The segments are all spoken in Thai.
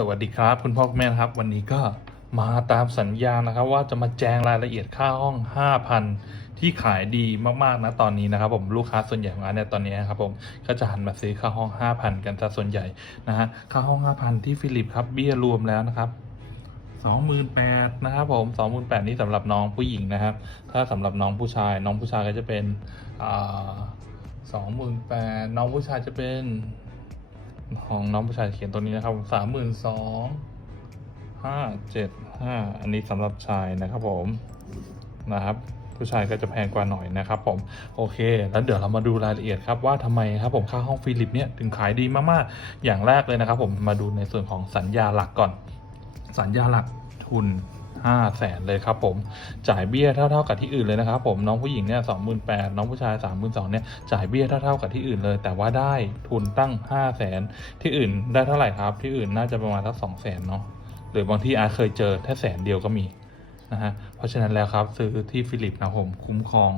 สวัสดีครับ คุณพ่อคุณแม่ครับ วันนี้ก็มาตามสัญญานะครับ ว่าจะมาแจ้งรายละเอียดค่าห้อง 5,000 ที่ขายดีมากๆนะตอนนี้นะครับ ผมลูกค้าส่วนใหญ่ของร้านเนี่ยตอนนี้นครับผมก็จะหันมาซื้อค่าห้อง 5,000 กันซะส่วนใหญ่นะฮะค่าห้อง 5,000 ที่ฟิลิปครับเบี้ยรวมแล้วนะครับ28,000นะครับผม28,000นี่สำหรับน้องผู้หญิงนะครับ ถ้าสำหรับน้องผู้ชาย น้องผู้ชายก็จะเป็นอ่า28,000น้องผู้ชายจะเป็น ของน้องผู้ชายเขียนตัวนี้นะครับสามหมื่นสองห้าเจ็ดห้าอันนี้สำหรับชายนะครับผมนะครับผู้ชายก็จะแพงกว่าหน่อยนะครับผมโอเค แล้วเดี๋ยวเรามาดูรายละเอียดครับว่าทำไมครับผมค่าห้องฟิลิปเนี่ยถึงขายดีมากๆ อย่างแรกเลยนะครับผมมาดูในส่วนของสัญญาหลักก่อน สัญญาหลักทุน 5แสนเลยครับผมจ่ายเบี้ยเท่า ๆ กับที่อื่นเลยนะครับผมน้องผู้หญิงเนี่ยสองหมน้องผู้ชาย32,000เนี่ยจ่ายเบี้ยเท่าๆกับที่อื่นเลย แต่ว่าได้ทุนตั้ง5แสนที่อื่นได้เท่าไหร่ครับ ที่อื่นน่าจะประมาณสักสองแสนเนาะหรือบางที่อาเคยเจอแค่แสนเดียวก็มีนะฮะเพราะฉะนั้นแล้วครับซื้อที่ฟิลิปนะผมคุ้มครอง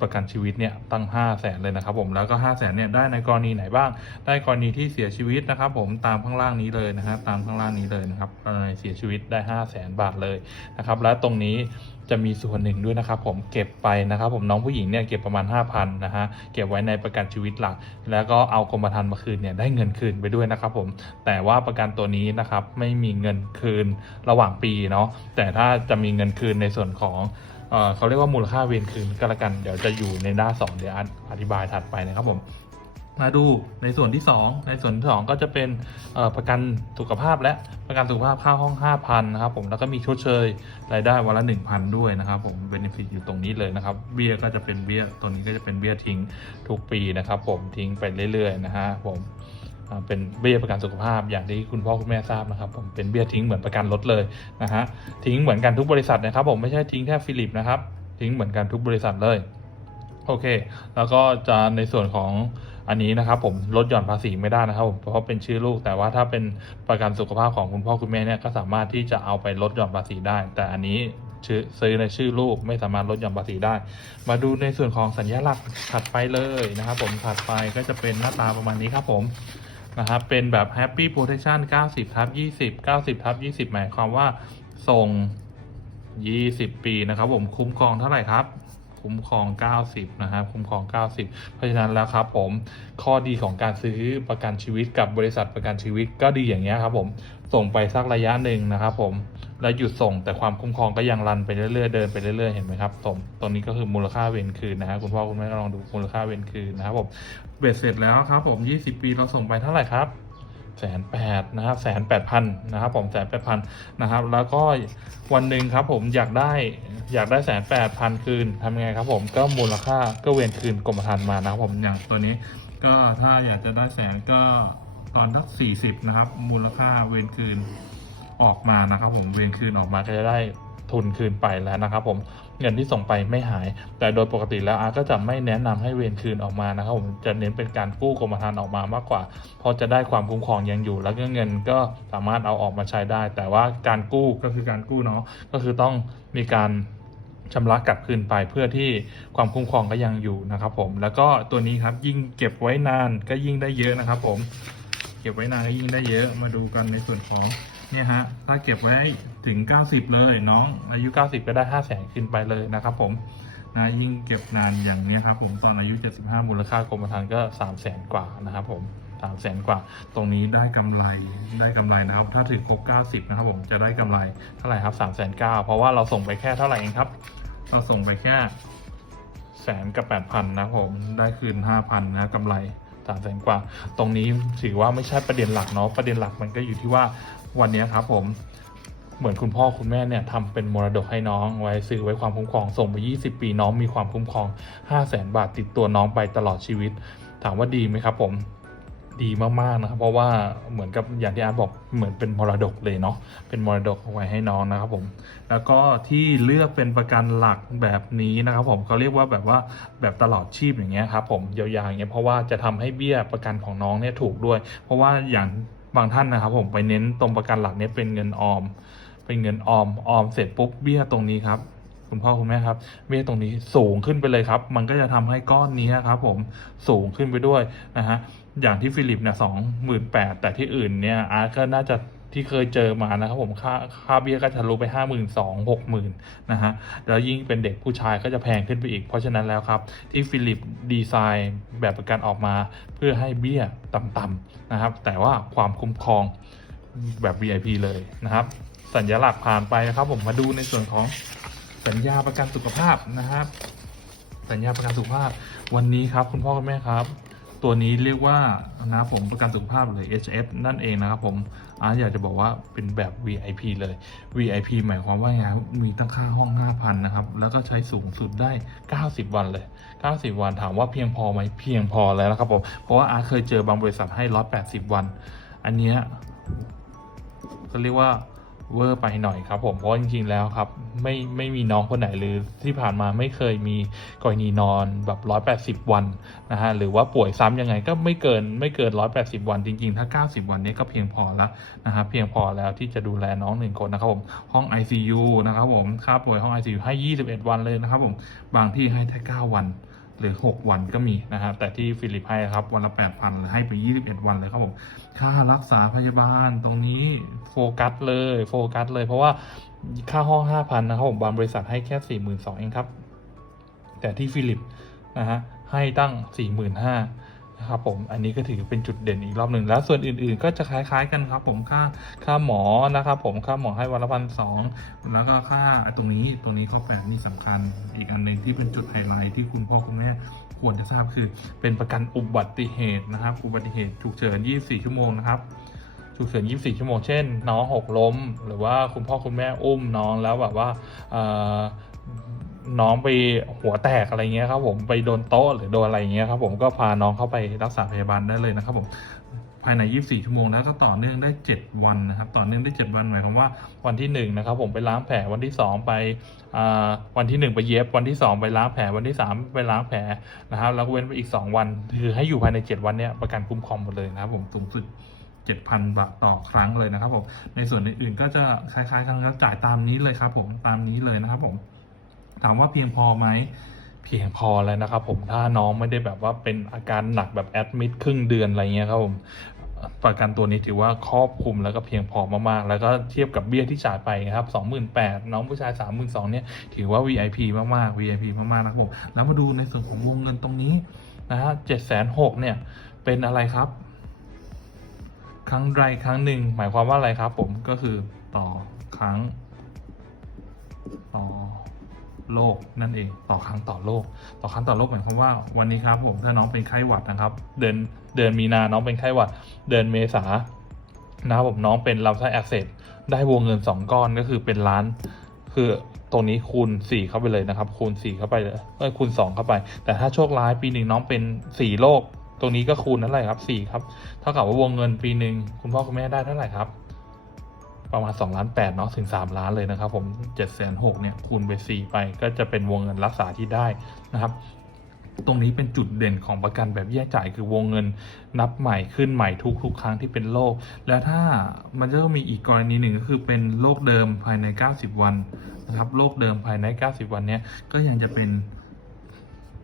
ประกันชีวิตเนี่ยตั้ง 5 0 0แสนเลยนะครับผมแล้วก็ 5 0 0แสนเนี่ยได้ในกรณีไหนบ้าง ได้กรณีที่เสียชีวิตนะครับผมตามข้างล่างนี้เลยนะครับตามข้างล่างนี้เลยนะครับกรณีเสียชีวิตได้ 5 0 0แสนบาทเลยนะครับและตรงนี้จะมีส่วนหนึ่งด้วยนะครับผมเก็บไปนะครับผมน้องผู้หญิงเนี่ยเก็บประมาณ 5,000นะฮะเก็บไว้ในประกันชีวิตหลัก แล้วก็เอากรมธรรม์มาคืนเนี่ยได้เงินคืนไปด้วยนะครับผมแต่ว่าประกันตัวนี้นะครับไม่มีเงินคืนระหว่างปีเนาะแต่ถ้าจะมีเงินคืนในส่วนของ เขาเรียกว่ามูลค่าเวียนคืนก็แล้วกัน เดี๋ยวจะอยู่ในหน้าสองเดี๋ยวอธิบายถัดไปนะครับผม มาดูในส่วนที่ 2 ในส่วนที่ 2 ก็จะเป็นประกันสุขภาพและประกันสุขภาพค่าห้อง 5,000นะครับผมแล้วก็มีชดเชยรายได้วันละ 1,000 ด้วยนะครับผมเบนฟิตอยู่ตรงนี้เลยนะครับเบี้ยก็จะเป็นเบี้ยตัวนี้ก็จะเป็นเบี้ยทิ้งทุกปีนะครับผมทิ้งไปเรื่อยๆนะฮะผม เป็นเบี้ยประกันสุขภาพอย่างที่คุณพ่อคุณแม่ทราบนะครับผมเป็นเบี้ยทิ้งเหมือนประกันรถเลยนะฮะทิ้งเหมือนกันทุกบริษัทนะครับผมไม่ใช่ทิ้งแค่ฟิลิปนะครับทิ้งเหมือนกันทุกบริษัทเลยโอเค แล้วก็จะในส่วนของอันนี้นะครับผมลดหย่อนภาษีไม่ได้นะครับผมเพราะเป็นชื่อลูก แต่ว่าถ้าเป็นประกันสุขภาพของคุณพ่อคุณแม่เนี่ยก็สามารถที่จะเอาไปลดหย่อนภาษีได้ แต่อันนี้ซื้อในชื่อลูกไม่สามารถลดหย่อนภาษีได้ มาดูในส่วนของสัญลักษณ์ถัดไปเลยนะครับผมถัดไปก็จะเป็นหน้าตาประมาณนี้ครับผม นะครับเป็นแบบ Happy Protection 90ทับ20 90ทับ20 หมายความว่าส่ง 20 ปีนะครับผมคุ้มครองเท่าไหร่ครับ คุ้มครอง 90 นะครับคุ้มครอง 90 เพราะฉะนั้นแล้วครับผมข้อดีของการซื้อประกันชีวิตกับบริษัทประกันชีวิตก็ดีอย่างเงี้ยครับผม ส่งไปสักระยะหนึ่งนะครับผมแล้วหยุดส่งแต่ความคุ้มครองก็ยังรันไปเรื่อยๆ เดินไปเรื่อยๆ เห็นไหมครับผมตรงนี้ก็คือมูลค่าเวนคืนนะฮะคุณพ่อคุณแม่ก็ลองดูมูลค่าเวนคืนนะครับผมเบ็ดเสร็จแล้วครับผม 20 ปีเราส่งไปเท่าไหร่ครับแสนแปดนะครับแสนแปดพันนะครับผมแสนแปดพันนะครับ แล้วก็วันหนึ่งครับผมอยากได้อยากได้แสนแปดพันคืนทำยังไงครับผมก็มูลค่าก็เวนคืนกรมธรรม์มานะครับผมอย่างตัวนี้ก็ถ้าอยากจะได้แสนก็ ตอนทักสี่สิบนะครับ มูลค่าเวนคืนออกมานะครับ ผมเวนคืนออกมาก็จะได้ทุนคืนไปแล้วนะครับ ผมเงินที่ส่งไปไม่หาย แต่โดยปกติแล้วอาร์ก็จะไม่แนะนำให้เวียนคืนออกมานะครับ ผมจะเน้นเป็นการกู้กรมธรรม์ออกมามากกว่า เพราะจะได้ความคุ้มครองยังอยู่ แล้วก็เงินก็สามารถเอาออกมาใช้ได้ แต่ว่าการกู้ก็คือการกู้เนาะก็คือต้องมีการชำระกลับคืนไปเพื่อที่ความคุ้มครองก็ยังอยู่นะครับ ผมแล้วก็ตัวนี้ครับยิ่งเก็บไว้นานก็ยิ่งได้เยอะนะครับ ผม ก็บไว้นานก็ยิ่งได้เยอะ มาดูกันในส่วนของเนี่ยฮะ ถ้าเก็บไว้ถึง 90 เลยน้องอายุ 90 ก็ได้ 5 0 0แสนขึ้นไปเลยนะครับผมนะยิ่งเก็บนานอย่างนี้ครับผมตอนอายุ 75 มูลค่ากรมธรรม์ก็3 0 0แสนกว่านะครับผม3 0 0แสนกว่า ตรงนี้ได้กำไรได้กำไรนะครับ ถ้าถึงครบ 90 นะครับผมจะได้กำไรเท่าไหร่ครับ3 0 0แสนเเพราะว่าเราส่งไปแค่เท่าไหร่เองครับ เราส่งไปแค่แสนกับแปดพันนะครับผมได้คืนห้าพันนะกำไร สามแสนกว่า ตรงนี้ถือว่าไม่ใช่ประเด็นหลักเนาะประเด็นหลักมันก็อยู่ที่ว่าวันนี้ครับผมเหมือนคุณพ่อคุณแม่เนี่ยทำเป็นมรดกให้น้องไว้ซื้อไว้ความคุ้มครองส่งไป 20 ปีน้องมีความคุ้มครอง 5 0 0แสนบาทติดตัวน้องไปตลอดชีวิต ถามว่าดีไหมครับผม ดีมากๆนะครับ เพราะว่าเหมือนกับอย่างที่อาร์ตบอกเหมือนเป็นมรดกเลยเนาะเป็นมรดกเอาไว้ให้น้องนะครับผมแล้วก็ที่เลือกเป็นประกันหลักแบบนี้นะครับ ผมเขาเรียกว่าแบบว่าแบบตลอดชีพอย่างเงี้ยครับผมยาวๆอย่างเงี้ยเพราะว่าจะทำให้เบี้ยประกันของน้องเนี่ยถูกด้วย เพราะว่าอย่างบางท่านนะครับ ผมไปเน้นตรงประกันหลักเนี่ยเป็นเงินออม เป็นเงินออมออมเสร็จปุ๊บเบี้ยตรงนี้ครับ คุณพ่อคุณแม่ครับเบี้ยตรงนี้สูงขึ้นไปเลยครับ มันก็จะทำให้ก้อนนี้ครับ ผมสูงขึ้นไปด้วยนะฮะอย่างที่ฟิลิปเนี่ยสองหมื่นแปดแต่ที่อื่นเนี่ยอาร์ตก็น่าจะที่เคยเจอมานะครับผมค่าค่าเบี้ยก็ทะลุไปห้าหมื่นสองหกหมื่นนะฮะแล้วยิ่งเป็นเด็กผู้ชายก็จะแพงขึ้นไปอีก เพราะฉะนั้นแล้วครับ ที่ฟิลิปดีไซน์แบบประกันออกมา เพื่อให้เบี้ยต่ำๆนะครับ แต่ว่าความคุ้มครองแบบ VIP เลยนะครับ สัญลักษณ์ผ่านไปนะครับผมมาดูในส่วนของ สัญญาประกันสุขภาพนะครับ สัญญาประกันสุขภาพ วันนี้ครับคุณพ่อคุณแม่ครับ ตัวนี้เรียกว่านะผมประกันสุขภาพหรือ HF นั่นเองนะครับผมอาอยากจะบอกว่าเป็นแบบ VIP เลย VIP หมายความว่าไงมีตั้งค่าห้อง 5,000 นะครับ แล้วก็ใช้สูงสุดได้ 90 วันเลย 90 วันถามว่าเพียงพอไหมเพียงพอแล้วนะครับผมเพราะว่าอาเคยเจอบางบริษัทให้ 180 วัน อันเนี้ยก็เรียกว่า เวอร์ไปหน่อยครับผมเพราะจริงๆแล้วครับไม่ไม่มีน้องคนไหนหรือที่ผ่านมาไม่เคยมีกรณีนอนแบบร้อยแปดสิบวันนะฮะหรือว่าป่วยซ้ำยังไงก็ไม่เกินไม่เกินร้อยแปดสิบวันจริงๆ ถ้าเก้าสิบวันนี้ก็เพียงพอแล้วนะครับเพียงพอแล้วที่จะดูแลน้องหนึ่งคนนะครับผมห้อง ICU นะครับผมค่าป่วยห้อง ICU ให้ 21 วันเลยนะครับผมบางที่ให้แค่9วัน หรือ 6 วันก็มีนะครับแต่ที่ฟิลิปให้ครับวันละ 8,000หรือให้ไป 21 วันเลยครับผมค่ารักษาพยาบาลตรงนี้โฟกัสเลยโฟกัสเลย เพราะว่าค่าห้อง 5,000นะครับผมบางบริษัทให้แค่ 42,000เองครับ แต่ที่ฟิลิปนะฮะให้ตั้ง 45,000 นะครับผมอันนี้ก็ถือเป็นจุดเด่นอีกรอบหนึ่งแล้วส่วนอื่นๆ ก็จะคล้าย ๆ กันครับ ผมค่าค่าหมอนะครับผมค่าหมอให้วันละพันสองแล้วก็ค่าตรงนี้ตรงนี้ข้อแปดนี่สำคัญ อีกอันหนึ่งที่เป็นจุดไฮไลท์ที่คุณพ่อคุณแม่ควรจะทราบคือเป็นประกันอุบัติเหตุนะครับ อุบัติเหตุฉุกเฉิน 24 ชั่วโมงนะครับฉุกเฉิน 24 ชั่วโมง เช่น น้องหกล้ม หรือว่าคุณพ่อคุณแม่อุ้มน้องแล้วแบบว่า น้องไปหัวแตกอะไรเงี้ยครับผมไปโดนโต๊ะหรือโดนอะไรเงี้ยครับผมก็พาน้องเข้าไปรักษาพยาบาลได้เลยนะครับผมภายใน 24 ชั่วโมงแล้วก็ต่อเนื่องได้ 7 วันนะครับต่อเนื่องได้ 7 วันหมายความว่าวันที่ 1 นะครับ ผมไปล้างแผลวันที่ 2 ไปวันที่ 1 ไปเย็บวันที่ 2 ไปล้างแผลวันที่ 3 ไปล้างแผลนะครับแล้วก็เว้นไปอีก 2 วัน คือให้อยู่ภายใน 7 วันเนี้ยประกันคุ้มครองหมดเลยนะครับผมสูงสุด7,000 บาทต่อครั้งเลยนะครับผมในส่วนอื่นๆก็จะคล้ายๆกันครับจ่ายตามนี้เลยครับผมตามนี้เลยนะครับผม ถามว่าเพียงพอไหมเพียงพอแล้วนะครับผมถ้าน้องไม่ได้แบบว่าเป็นอาการหนักแบบแอดมิดครึ่งเดือนอะไรเงี้ยครับผมประกันตัวนี้ถือว่าครอบคลุมแล้วก็เพียงพอมากๆ แล้วก็เทียบกับเบี้ยที่จ่ายไปนะครับ28,000น้องผู้ชาย 32,000เนี่ยถือว่า VIP มากๆ VIP มากๆนะครับผมแล้วมาดูในส่วนของวงเงินตรงนี้นะฮะ706,000เนี่ยเป็นอะไรครับ ครั้งใดครั้งหนึ่งหมายความว่าอะไรครับผมก็คือต่อครั้ง ต่อ โรคนั่นเองต่อครั้งต่อโรคต่อครั้งต่อโรคหมายความว่าวันนี้ครับผมถ้าน้องเป็นไข้หวัดนะครับ เดือนเดือนมีนาน้องเป็นไข้หวัด เดือนเมษานะครับผมน้องเป็นลำไส้อักเสบได้วงเงินสองก้อนก็คือเป็นล้าน คือตรงนี้คูณสี่เข้าไปเลยนะครับ คูณสี่เข้าไปเลยเอ้ยคูณสองเข้าไป แต่ถ้าโชคร้ายปีหนึ่งน้องเป็นสี่โรคตรงนี้ก็คูณเท่าไหร่ครับสี่ครับเท่ากับว่าวงเงินปีหนึ่งคุณพ่อคุณแม่ได้เท่าไหร่ครับ ประมาณ2ล้าน8เนาะถึง 3 ล้านเลยนะครับผม7 6 0 0เนี่ยคูณไป4ไปก็จะเป็นวงเงินรักษาที่ได้นะครับ ตรงนี้เป็นจุดเด่นของประกันแบบแยกจ่ายคือวงเงินนับใหม่ขึ้นใหม่ทุกทุกๆครั้งที่เป็นโรคแล้วถ้ามันจะมีอีกกรณีหนึ่งก็คือเป็นโรคเดิมภายใน 90 วันนะครับโรคเดิมภายใน 90 วันเนี้ยก็ยังจะเป็น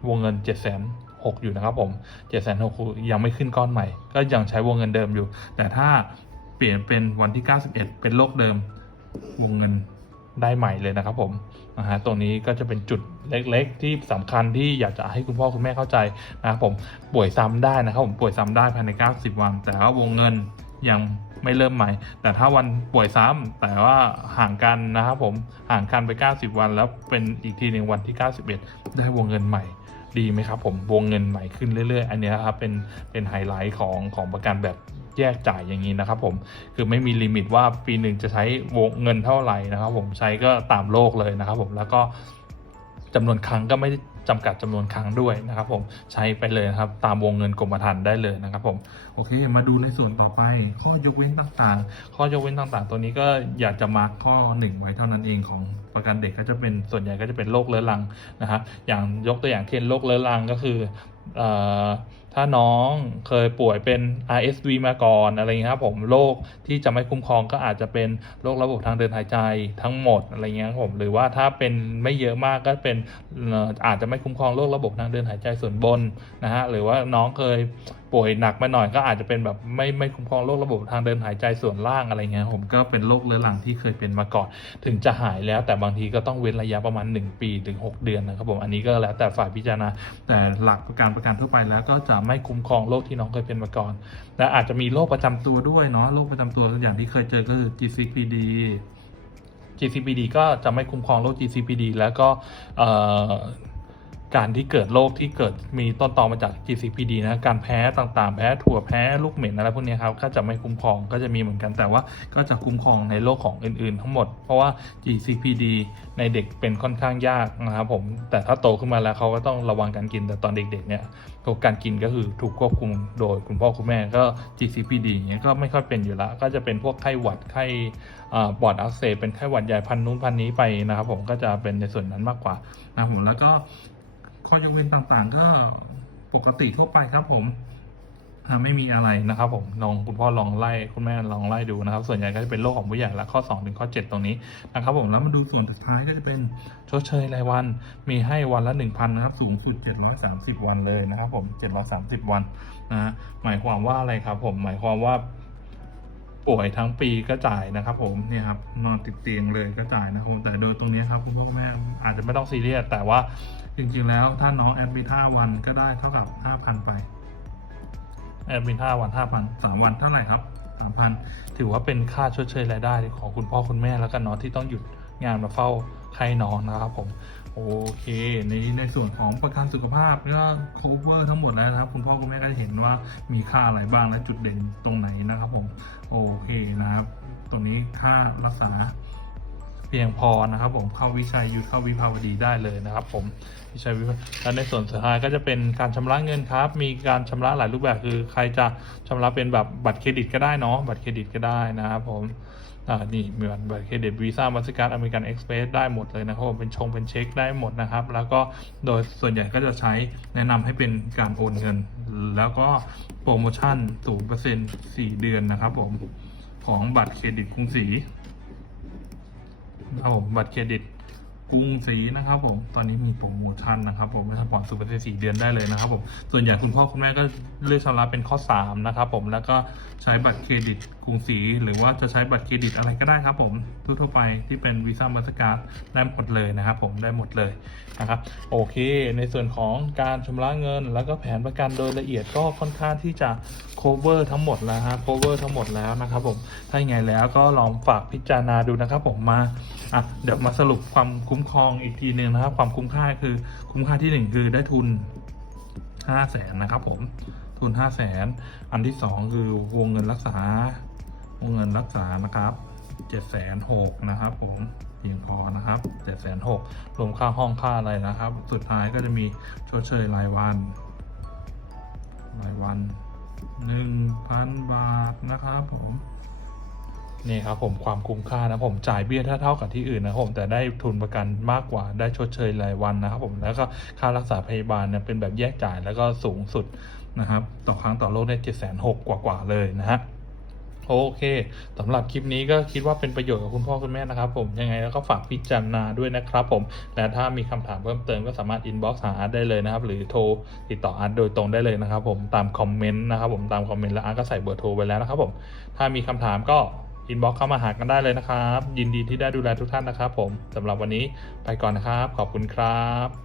วงเงิน7 6 0 0 0อยู่นะครับผม7 6 0 0 0ยังไม่ขึ้นก้อนใหม่ ก็ยังใช้วงเงินเดิมอยู่ แต่ถ้า เปลี่ยนเป็นวันที่ 91 เป็นโลกเดิมวงเงินได้ใหม่เลยนะครับผมนะฮะตรงนี้ก็จะเป็นจุดเล็กๆ ที่สำคัญที่อยากจะให้คุณพ่อคุณแม่เข้าใจนะครับผมป่วยซ้ำได้นะครับผมป่วยซ้ำได้ภายใน 90 วัน แต่ว่าวงเงินยังไม่เริ่มใหม่ แต่ถ้าวันป่วยซ้ำแต่ว่าห่างกันนะครับผมห่างกันไป 90 วัน แล้วเป็นอีกทีหนึ่งวันที่ 91 ได้วงเงินใหม่ดีไหมครับผมวงเงินใหม่ขึ้นเรื่อยๆ อันนี้ครับเป็นเป็นไฮไลท์ของของประกันแบบ แยกจ่ายอย่างนี้นะครับผมคือไม่มีลิมิตว่าปีหนึ่งจะใช้วงเงินเท่าไหร่นะครับ ผมใช้ก็ตามโลกเลยนะครับ ผมแล้วก็จำนวนครั้งก็ไม่ได้จำกัดจำนวนครั้งด้วยนะครับ ผมใช้ไปเลยนะครับ ตามวงเงินกรมธรรม์ได้เลยนะครับ ผมโอเค มาดูในส่วนต่อไป ข้อยกเว้นต่างๆ ข้อยกเว้นต่างๆ ตัวนี้ก็อยากจะมาร์คข้อหนึ่งไว้เท่านั้นเองของประกันเด็กก็จะเป็นส่วนใหญ่ก็จะเป็นโรคเรื้อรังนะครับอย่างยกตัวอย่างเช่นโรคเรื้อรังก็คือ ถ้าน้องเคยป่วยเป็น RSV มาก่อนอะไรเงี้ยครับผมโรคที่จะไม่คุ้มครองก็อาจจะเป็นโรคระบบทางเดินหายใจทั้งหมดอะไรเงี้ยครับผมหรือว่าถ้าเป็นไม่เยอะมากก็เป็นอาจจะไม่คุ้มครองโรคระบบทางเดินหายใจส่วนบนนะฮะหรือว่าน้องเคย ป่วยหนักมาหน่อยก็อาจจะเป็นแบบไม่ไม่คุ้มครองโรคระบบทางเดินหายใจส่วนล่างอะไรเงี้ยผมก็เป็นโรคเรื้อรังที่เคยเป็นมาก่อน ถึงจะหายแล้วแต่บางทีก็ต้องเว้นระยะประมาณ 1 ปีถึง 6 เดือนนะครับผมอันนี้ก็แล้วแต่ฝ่ายพิจารณาแต่หลักประกันประกันทั่วไปแล้วก็จะไม่คุ้มครองโรคที่น้องเคยเป็นมาก่อนและอาจจะมีโรคประจำตัวด้วยเนาะโรคประจำตัวอย่างที่เคยเจอก็คือ GCPD GCPD ก็จะไม่คุ้มครองโรค GCPD แล้วก็ การที่เกิดโรคที่เกิดมีต้นตอมาจาก GCPD นะการแพ้ต่างๆ แพ้ถั่วแพ้ลูกเหม็นอะไรพวกนี้ครับก็จะไม่คุ้มครองก็จะมีเหมือนกันแต่ว่าก็จะคุ้มครองในโรคของอื่นๆ ทั้งหมด เพราะว่า GCPD ในเด็กเป็นค่อนข้างยากนะครับผมแต่ถ้าโตขึ้นมาแล้วเขาก็ต้องระวังการกินแต่ตอนเด็กๆเนี่ยการกินก็คือถูกควบคุมโดยคุณพ่อคุณแม่ก็ GCPD เงี้ยก็ไม่ค่อยเป็นอยู่ละก็จะเป็นพวกไข้หวัดไข้ปอดอักเสบเป็นไข้หวัดใหญ่พันนู้นพันนี้ไปนะครับผมก็จะเป็นในส่วนนั้นมากกว่านะผมแล้วก็ ข้อยกเว้นต่างๆ ก็ปกติทั่วไปครับผมไม่มีอะไรนะครับผมลองคุณพ่อลองไล่คุณแม่ลองไล่ดูนะครับ ส่วนใหญ่ก็จะเป็นโรคของผู้ใหญ่และข้อ 2 ถึงข้อ 7 ตรงนี้นะครับผมแล้วมาดูส่วนสุดท้ายก็จะเป็นชดเชยรายวันมีให้วันละ 1,000นะครับสูงสุด 730 วันเลยนะครับผม 730 วันนะหมายความว่าอะไรครับผมหมายความว่า ป่วยทั้งปีก็จ่ายนะครับ ผมเนี่ยครับนอนติดเตียงเลยก็จ่ายนะครับแต่โดยตรงนี้ครับคุณพ่อแม่อาจจะไม่ต้องซีเรียสแต่ว่าจริงๆแล้วถ้าน้องแอดมิท5วันก็ได้เท่ากับ5,000ไปแอดมิท5วัน5,000 3วันเท่าไหร่ครับ3,000ถือว่าเป็นค่าชดเชยรายได้ของคุณพ่อคุณแม่แล้วกันเนาะที่ต้องหยุดงานมาเฝ้าไข้น้องนะครับผม โอเค ในในส่วนของประกันสุขภาพก็ cover ทั้งหมดแล้วนะครับ คุณพ่อคุณแม่ก็จะเห็นว่ามีค่าอะไรบ้างและจุดเด่นตรงไหนนะครับผม โอเคนะครับ ตัวนี้ค่ารักษาเพียงพอนะครับ ผมเข้าวิชัยยุทธเข้าวิภาวดีได้เลยนะครับ ผมวิชัยวิภาแล้วในส่วนสุดท้ายก็จะเป็นการชำระเงินครับ มีการชำระหลายรูปแบบคือ ใครจะชำระเป็นแบบบัตรเครดิตก็ได้เนาะบัตรเครดิตก็ได้นะครับผม อ่านี่เหมือนบัตรเครดิตวีซ่ามาสการ์ดอเมริกันเอ็กซ์เพรสได้หมดเลยนะครับผมเป็นชงเป็นเช็คได้หมดนะครับ แล้วก็โดยส่วนใหญ่ก็จะใช้แนะนำให้เป็นการโอนเงิน แล้วก็โปรโมชั่นศูนย์เปอร์เซ็นต์สี่เดือนนะครับผมของบัตรเครดิตกรุงศรีครับผมบัตรเครดิต รุงศรีนะครับผมตอนนี้มีโปรโมชั่นนะครับผมไม่ผ่อนสูงเปอร์เซ็นสี่เดือนได้เลยนะครับผมส่วนใหญ่คุณพ่อคุณแม่ก็เลือกชำระเป็นข้อ 3 นะครับผมแล้วก็ใช้บัตรเครดิตกรุงศรีหรือว่าจะใช้บัตรเครดิตอะไรก็ได้ครับผมทั่วไปที่เป็นวีซ่ามาสการ์ดได้หมดเลยนะครับผมได้หมดเลยนะครับโอเค ในส่วนของการชำระเงิน แล้วก็แผนประกันโดยละเอียดก็ค่อนข้างที่จะ cover ทั้งหมดแล้วฮะ cover ทั้งหมดแล้วนะครับผมถ้าอย่างไงแล้วก็ลองฝากพิจารณาดูนะครับผมมาอะเดี๋ยวมาสรุปความคุ้มครองอีกทีหนึ่งนะครับ ความคุ้มค่าคือคุ้มค่าที่หนึ่งคือได้ทุนห้าแสนนะครับ ผมทุนห้าแสนอันที่สองคือวงเงินรักษาวงเงินรักษานะครับเจ็ดแสนหกนะครับ ผมเพียงพอนะครับเจ็ดแสนหกรวมค่าห้องค่าอะไรนะครับ สุดท้ายก็จะมีชดเชยรายวันรายวันหนึ่งพันบาทนะครับผม นี่ครับผมความคุ้มค่านะผมจ่ายเบี้ยเท่าเท่ากับที่อื่นนะผมแต่ได้ทุนประกันมากกว่าได้ชดเชยรายวันนะครับผมแล้วก็ค่ารักษาพยาบาลเนี่ยเป็นแบบแยกจ่ายแล้วก็สูงสุดนะครับต่อครั้งต่อโรคได้เจ็ดแสนหกกว่าๆเลยนะฮะโอเคสำหรับคลิปนี้ก็คิดว่าเป็นประโยชน์กับคุณพ่อคุณแม่นะครับผมยังไงแล้วก็ฝากพิจารณาด้วยนะครับผม และถ้ามีคำถามเพิ่มเติมก็สามารถอินบ็อกซ์หาอาร์ตได้เลยนะครับ หรือโทรติดต่ออาร์ตโดยตรงได้เลยนะครับผมตามคอมเมนต์นะครับผมตามคอมเมนต์แล้วอาร์ตก็ใส่เบอร์โทรไว้แล้วนะครับผม ถ้ามีคำถามก็ อินบ็อกซ์เข้ามาหากันได้เลยนะครับ ยินดีที่ได้ดูแลทุกท่านนะครับผมสำหรับวันนี้ไปก่อนนะครับ ขอบคุณครับ